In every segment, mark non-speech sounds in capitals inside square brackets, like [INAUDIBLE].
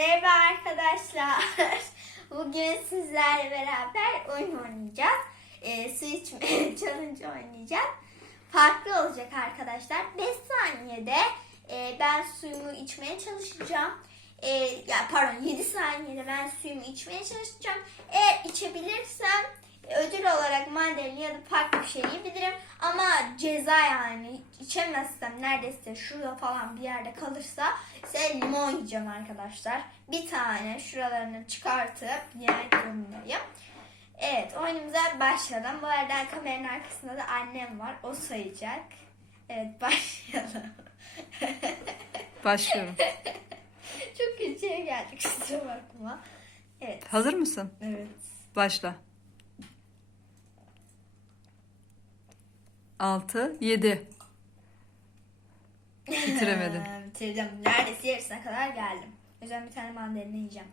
Merhaba arkadaşlar. [LAUGHS] Bugün sizlerle beraber oyun oynayacağız. Su içme [LAUGHS] challenge oynayacağız. Farklı olacak arkadaşlar. 5 saniyede e, ben suyumu içmeye çalışacağım. E, ya pardon 7 saniyede ben suyumu içmeye çalışacağım. Eğer içebilirsem e, ödül olarak mandalina ya da farklı bir şey yiyebilirim. Ama ceza yani içemezsem neredeyse şurada falan bir yerde kalırsa ise limon yiyeceğim arkadaşlar. Bir tane şuralarını çıkartıp yemek zorundayım. Evet oyunumuza başlayalım. Bu arada kameranın arkasında da annem var. O sayacak. Evet başlayalım. [LAUGHS] Başlıyorum. Çok kötüye geldik kusura bakma. Evet. Hazır mısın? Evet. Başla. 6, 7. Bitiremedim. [LAUGHS] Bitirdim. Neredeyse yarısına kadar geldim. O yüzden bir tane mandalina yiyeceğim.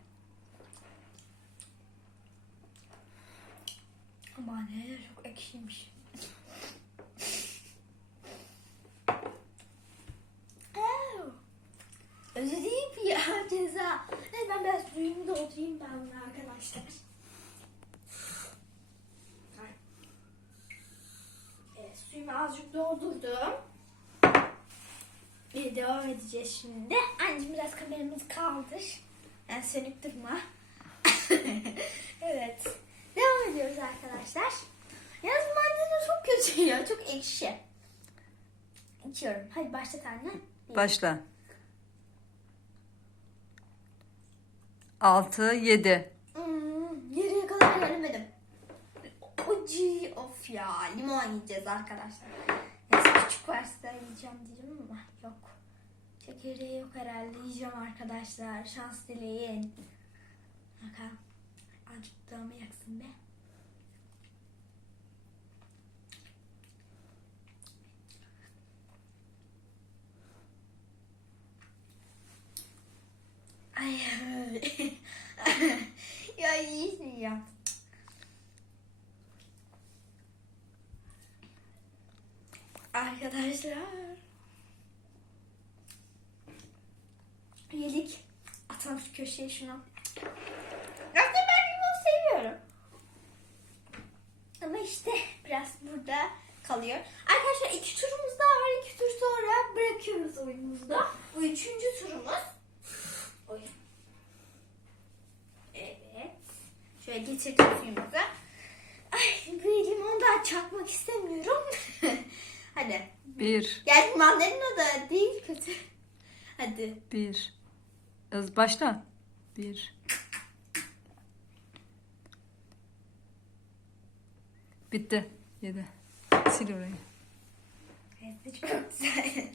Ne çok ekşiymiş. Ew. Özledim ya ceza. Neyse ben biraz suyumu doldurayım ben arkadaşlar. Ay. Evet suyumu azıcık doldurdum. Ee, devam edeceğiz şimdi. Anneciğim biraz kameramızı kaldır. Yani sönük durma. [LAUGHS] evet. Devam ediyoruz arkadaşlar. Yalnız mandalina çok kötü ya. Çok ekşi. İçiyorum. Hadi başlat anne. Başla. 6, 7. Hmm, kadar gelemedim. Acı of ya. Limon yiyeceğiz arkadaşlar. Neyse küçük varsa yiyeceğim dedim ama yok. Çekirdeği yok herhalde. Yiyeceğim arkadaşlar. Şans dileyin. Bakalım. Azıcık daha mı yaksın be? Ay. [LAUGHS] ya iyisin ya. Arkadaşlar. Yedik. Atalım şu köşeye şunu. Aslında ben limon seviyorum. Ama işte biraz burada kalıyor. Arkadaşlar iki turumuz daha var. İki tur sonra bırakıyoruz oyunumuzda. Bu üçüncü turumuz. Oy. Evet. Şöyle getirdim suyumuzu. Ay bu limonu daha çakmak istemiyorum. [LAUGHS] Hadi. 1, Yani mandalina da değil kötü. Hadi. 1. Başla. 1. Bitti. 7. Sil orayı. Evet çok güzel.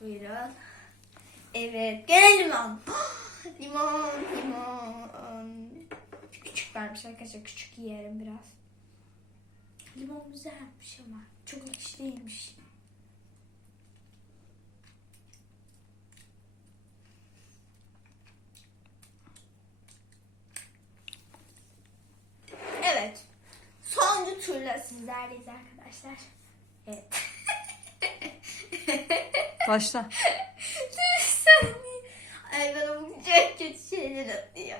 Buyurun. Evet gene limon. [GASPS] limon, limon. Küçük vermiş arkadaşlar. Küçük yiyelim biraz. Limon güzelmiş ama çok ekşi. Evet. Turla sizlerleyiz arkadaşlar. Evet. Başla. Ay bana bu çok kötü şeyler atıyor.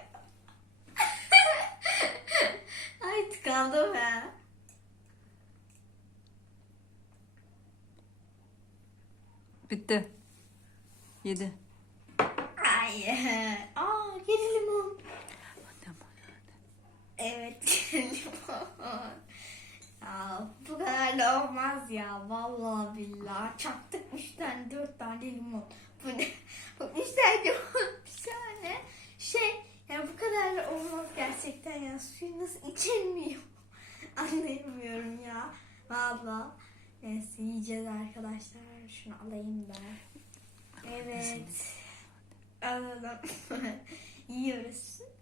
Ay tıkandım ha. Bitti. 7. Ay. Aa geri limon. Evet limon. Ya, bu kadar da olmaz ya. Vallahi billahi. Çaktık üç tane dört tane limon. Bu ne? [LAUGHS] Bu üç tane limon bir tane şey. Yani bu kadar da olmaz gerçekten ya. Suyu nasıl içilmiyor? [LAUGHS] Anlayamıyorum ya. Vallahi. Neyse yiyeceğiz arkadaşlar. Şunu alayım ben. Evet. Alalım. [LAUGHS] Yiyoruz. Yiyoruz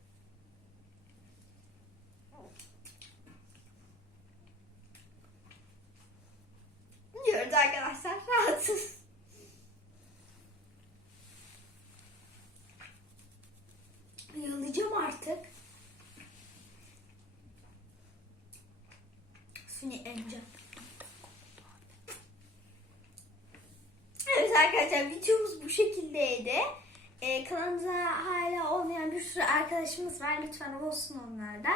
Rahatsız. Yıllayacağım artık. Seni emeceğim. Evet arkadaşlar videomuz bu şekildeydi. Ee, kanalımıza hala sürü arkadaşımız var. Lütfen olsun onlar da.